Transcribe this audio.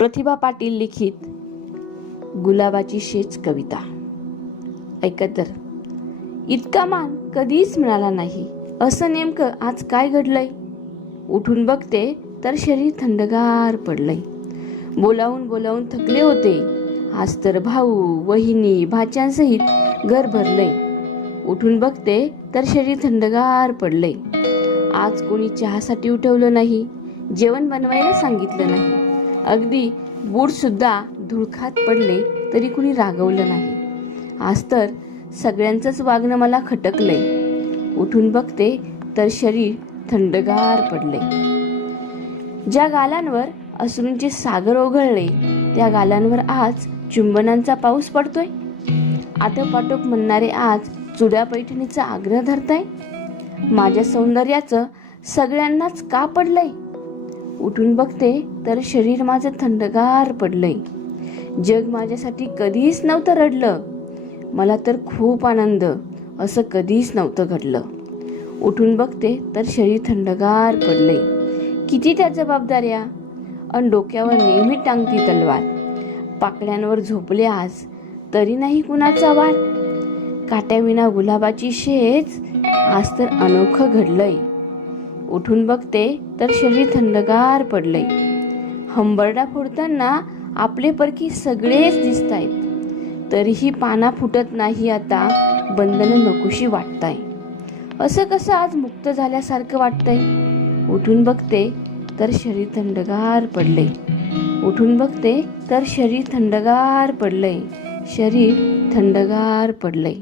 प्रतिभा पाटील लिखित गुलाबाची शेच कविता. ऐकत तर इतका मान कधीच मिळाला नाही. असं नेमकं आज काय घडलंय? उठून बघते तर शरीर थंडगार पडलंय. बोलावून बोलावून थकले होते. आज तर भाऊ वहिनी भाच्यांसहित घर भरलंय. उठून बघते तर शरीर थंडगार पडलंय. आज कोणी चहासाठी उठवलं नाही. जेवण बनवायला सांगितलं नाही. अगदी बूट सुद्धा धुळखात पडले तरी कुणी रागवलं नाही. आज तर सगळ्यांचंच वागणं मला खटकलंय. उठून बघते तर शरीर थंडगार पडले. ज्या गालांवर अश्रूंचे सागर ओघळले त्या गालांवर आज चुंबनांचा पाऊस पडतोय. आटोपाटोप म्हणणारे आज चुड्या पैठणीचा आग्रह धरताय. माझ्या सौंदर्याचं सगळ्यांनाच का पडलंय? उठून बघते तर शरीर माझं थंडगार पडलंय. जग माझ्यासाठी कधीच नव्हतं रडलं. मला तर खूप आनंद असं कधीच नव्हतं घडलं. उठून बघते तर शरीर थंडगार पडलंय. किती त्या जबाबदाऱ्या? अन डोक्यावर नेहमी टांगती तलवार. पाकड्यांवर झोपले आज तरी नाही कुणाचा वाट काट्याविना गुलाबाची शेज आज तर अनोखं घडलंय. उठून बघते तर शरीर थंडगार पडलंय. हंबरडा फोडताना आपले परकी सगळेच दिसत आहेत तरीही पाना फुटत नाही आता बंधनं नकोशी वाटताय. असं कसं आज मुक्त झाल्यासारखं वाटतंय? उठून बघते तर शरीर थंडगार पडले उठून बघते तर शरीर थंडगार पडलंय. शरीर थंडगार पडलंय.